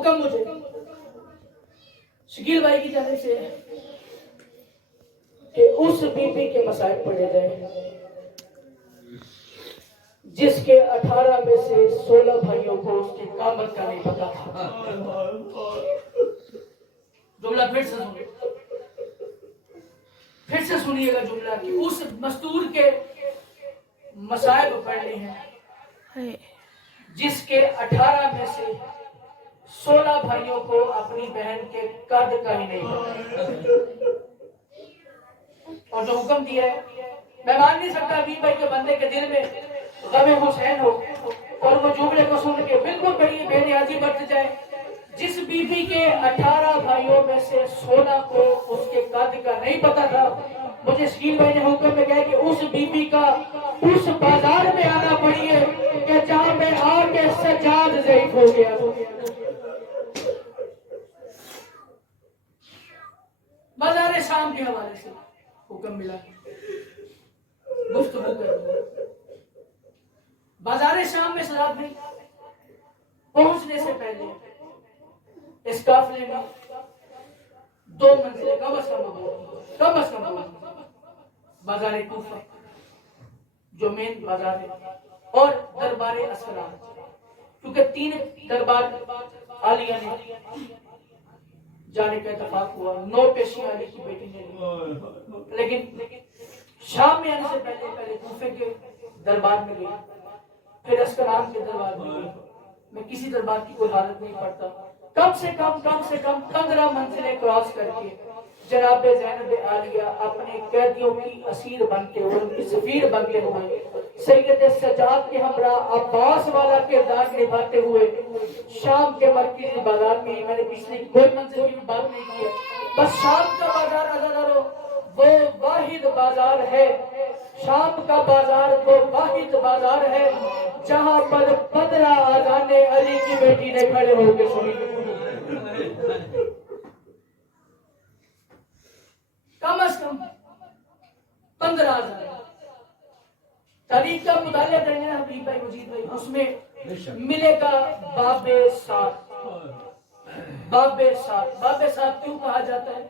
حکم مجھے شکیل بھائی کی جانب سے کہ اس بی بی کے مسائل پڑھے جائیں جس کے 18 میں سے 16 بھائیوں کو اس کی قامت کا نہیں پتا تھا. جملہ پھر سے سنیے گا جملہ کہ اس مستور کے مسائل پڑھنے ہیں جس کے 18 میں سے 16 بھائیوں کو اپنی بہن کے قد کا ہی نہیں پتا. اور جو حکم دیا ہے میں مان نہیں سکتا حبیب بھائی کے بندے کے دل میں غم حسین ہو اور وہ جملے کو سن کے بالکل بڑی بے نیازی برت جائے. جس بی بی کے 18 بھائیوں میں سے 16 کو اس کے قد کا نہیں پتا تھا, مجھے شکیل بھائی نے حکم میں کہا کہ اس بی بی کا اس بازار میں آنا پڑیے کہ جہاں پہ آ کے سجاد ضعیف ہو گیا. بازار شام کے حوالے سے حکم ملا گفتگو کرو. بازار شام میں سجاد بھائی پہنچنے سے پہلے اس قافلے میں 2 منزلیں کم از کم بازار کوفہ جو مین بازار ہے اور دربار اسقلان, کیونکہ 3 دربار عالیہ نے جانے کا اتفاق ہوا. 9 پیشیاں علی کی بیٹی نے لی, لیکن شام میں آنے سے پہلے کوفے کے دربار میں گئی, پھر اسقلان کے دربار میں گئی. میں کسی دربار کی کوئی حالت نہیں پڑتا. کم سے کم 15 منزلیں کراس کر کے جناب زینب عالیہ اپنے قیدیوں کی اسیر بنتے ہوئے, ان کی سفیر بنتے ہوئے, سید سجاد کے ہمراہ عباس والا کردار نبھاتے ہوئے شام کے مرکزی بازار میں, میں نے پچھلی کوئی منزل کی بات نہیں کی ہے, بس شام کا بازار عزادارو وہ واحد بازار ہے, شام کا بازار وہ واحد بازار ہے جہاں پر 15 اذانیں علی کی بیٹی نے کھڑے ہو کے سنی. کم از کم 15 اذان. تاریخ کا مطالعہ کرنے ہیں حبیب بھائی مجید بھائی, اس میں ملے گا باب 7. باب 7 کیوں کہا جاتا ہے؟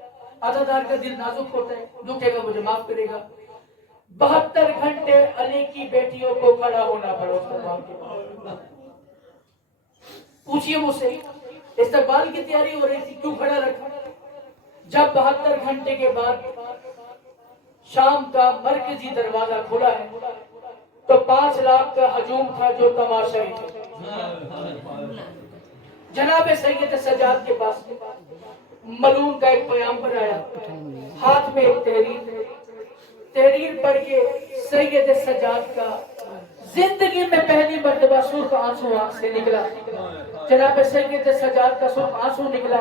عزادار کا دل نازک ہوتا ہے, دکھے گا مجھے معاف کرے گا. 72 گھنٹے علی کی بیٹیوں کو کھڑا ہونا پڑا. پوچھئے مجھ سے استقبال کی تیاری ہو رہی تھی, کیوں کھڑا رکھا؟ جب 72 گھنٹے کے بعد شام کا مرکزی دروازہ کھلا ہے تو 5 لاکھ کا ہجوم تھا جو تماشائی تھا. جناب سید سجاد کے پاس ملون کا ایک پیغمبر آیا, ہاتھ میں ایک تحریر پڑھ کے سید سجاد کا زندگی میں پہلی مرتبہ سرخ آنسو آنکھ سے نکلا. جناب سید سجاد کا سرخ آنسو نکلا.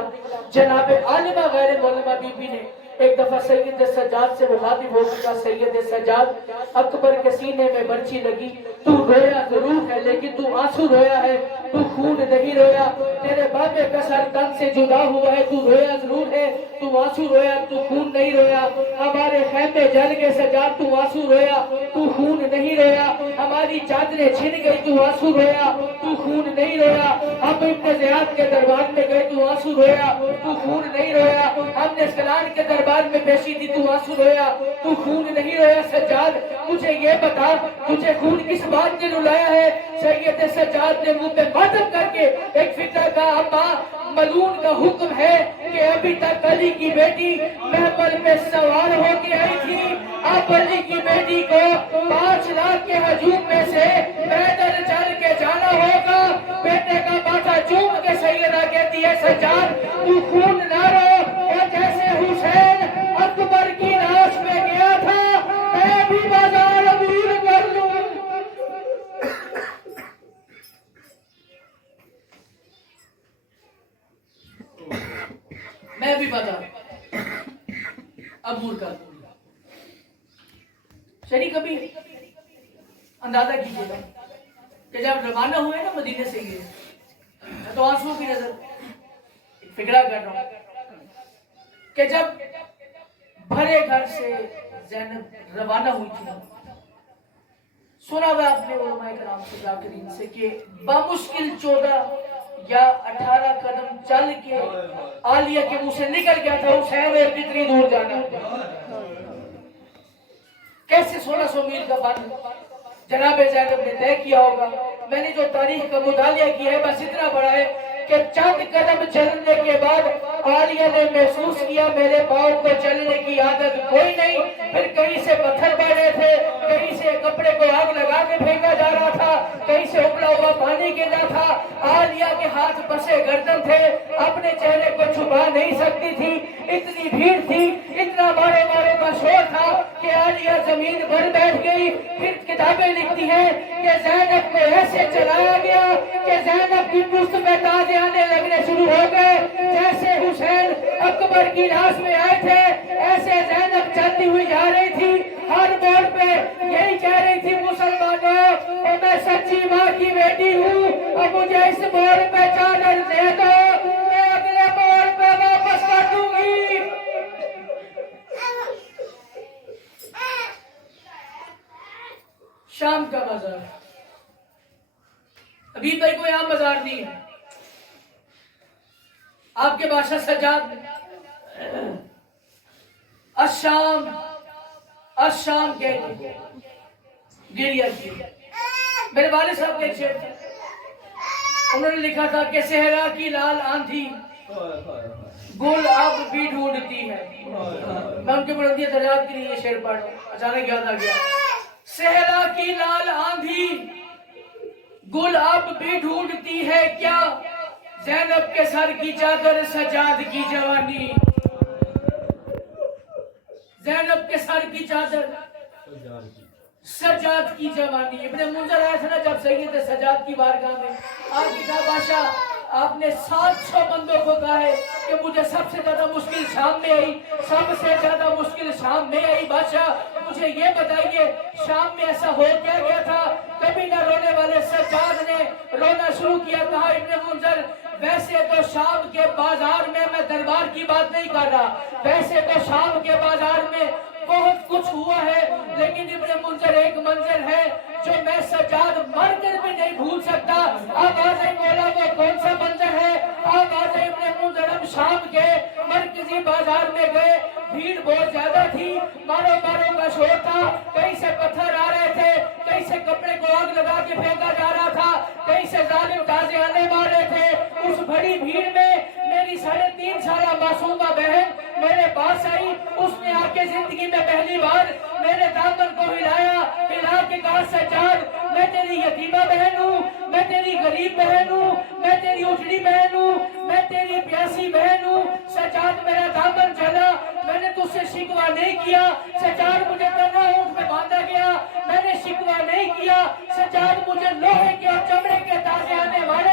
جناب عالمہ غیر معلمہ بی بی نے ایک دفعہ سید سجاد سے مخاطب ہو چکا, سید سجاد اکبر کے سینے میں برچی لگی, تو رویا ضرور ہے لیکن تو آنسو رویا ہے, تو خون نہیں رویا. تیرے بابے کا سر تن سے جدا ہوا ہے, تو رویا ضرور ہے, تو آنسو رویا, تو خون نہیں رویا. ہمارے خیمے جل کے سجاد, تو آنسو رویا, تو خون نہیں رویا. ہماری چادریں چھن گئی, تو آنسو رویا, تو خون نہیں رویا. ہم ابن زیاد کے دربار میں گئے, تو آنسو رویا, تو خون نہیں رویا. ہم نے اسقلان کے دربار میں پیشی دی, تو آنسو رویا, تو خون نہیں رویا. سجاد مجھے یہ بتا تجھے خون کس بات نے رلایا ہے؟ سید سجاد نے منہ پہ ماتم کر کے ایک فکر کا, اما ملون کا حکم ہے کہ ابھی تک علی کی بیٹی محمل میں سوار ہو کے آئی تھی, اب علی کی بیٹی کو 5 لاکھ کے ہجوم میں سے پیدل چل کے جانا ہوگا. بیٹے کا ماتھا چوم کے سیدہ کہتی ہے سجاد تو خون نہ رو, اور جیسے حسین اکبر کی لاش میں گیا تھا میں بھی بازار عبور کر لوں. میں بھی بازار عبور کر لوں. شریک کبھی اندازہ کیجیے گا کہ جب روانہ ہوئے نا مدینے سے گئے, میں تو آنسو کی نظر فکرہ کر رہا ہوں کہ جب بھرے گھر سے زینب روانہ ہوئی تھی, سنا ہوا اپنے علماء کرام سے ذاکرین سے کہ بامشکل 14 یا 18 قدم چل کے عالیہ کے منہ سے نکل گیا تھا حسین اور کتنی دور جانا، کیسے 1600 میل کا بند جناب زینب نے طے کیا ہوگا۔ میں نے جو تاریخ کا مطالعہ کیا ہے بس اتنا بڑا ہے کہ چند قدم چلنے کے بعد عالیہ نے محسوس کیا میرے پاؤں کو چلنے کی عادت کوئی نہیں، پھر کہیں سے پتھر پڑ رہے تھے، کہیں سے کپڑے کو آگ لگا کے پھینکا جا رہا تھا، کہیں سے ابلا ہوا پانی گر رہا تھا، عالیہ کے ہاتھ پسے گردن تھے، اپنے چہرے کو چھپا نہیں سکتی تھی، اتنی بھیڑ تھی، اتنا مارے مارے کا شور تھا کہ عالیہ زمین پر بیٹھ گئی۔ پھر کتابیں لکھتی ہیں کہ زینب کو ایسے چلایا گیا کہ زینب کی پشت میں تازے آنے لگنے شروع ہو گئے، جیسے حسین اکبر کی لاش میں آئے تھے ایسے زینب چلتی ہوئی جا رہی تھی، ہر موڑ پہ یہی کہہ رہی تھی مسلمانوں کہ میں سچی ماں کی بیٹی ہوں، اب مجھے اس موڑ پہ چادر دے دو، میں اگلے موڑ پہ واپس کر دوں گی۔ شام کا بازار ابھی تک کوئی عام بازار نہیں ہے، آپ کے بادشاہ سجاد الشام کہتے گریا کی۔ میرے والد صاحب کے ایک شعر تھے، انہوں نے لکھا تھا کہ صحرا کی لال آندھی گل اب بھی ڈھونڈتی ہے۔ میں ان کے بلندی درجات کے لیے یہ شعر پڑھ رہا ہوں، اچانک یاد آ گیا۔ صحرا کی لال آندھی گل اب بھی ڈھونڈتی ہے کیا، زینب کے سر کی چادر سجاد کی جوانی، زینب کے سر کی چادر سجاد کی جوانی۔ ابن منذر آیا تھا نا جب سید سجاد کی بارگاہ میں، آپ کی کہا بادشاہ آپ نے 700 بندوں کو کہا ہے کہ مجھے سب سے زیادہ مشکل شام میں آئی، سب سے زیادہ مشکل شام میں آئی، بادشاہ مجھے یہ بتائیے شام میں ایسا ہو کیا گیا تھا، کبھی نہ رونے والے سجاد نے رونا شروع کیا۔ کہا ابن منذر ویسے تو شام کے بازار میں دربار کی بات نہیں کر رہا، ویسے تو شام کے بازار میں بہت کچھ ہوا ہے، لیکن ابن منذر ایک منظر ہے جو میں سجاد مر کر بھی نہیں بھول سکتا۔ آواز مولا وہ کون سا منظر ہے؟ آواز ابن منذر ہم شام کے مرکزی بازار میں گئے، بھیڑ بہت زیادہ تھی، مارو مارو کا شور تھا، کہیں سے پتھر آ رہے تھے، کہیں سے کپڑے کو آگ لگا کے پھینکا جا رہا تھا، کہیں سے ظالم تازے آنے مار رہے تھے۔ اس بڑی بھیڑ میں میری 3.5 سالہ معصومہ بہن میرے پاس آئی، اس نے آ کے زندگی میں پہلی بار میرے دامن کو ہلایا، ہلا کے کہا سجاد میں تیری یتیمہ بہن ہوں، میں تیری غریب بہن ہوں، میں تیری اجڑی بہن ہوں، میں تیری پیاسی بہن ہوں۔ سجاد میرا دامن چلا، میں نے تجھ سے شکوہ نہیں کیا، سجاد مجھے تنہا اونٹ میں باندھا گیا، میں نے شکوہ نہیں کیا، سجاد مجھے لوہے کے اور چمڑے کے تازے آنے والے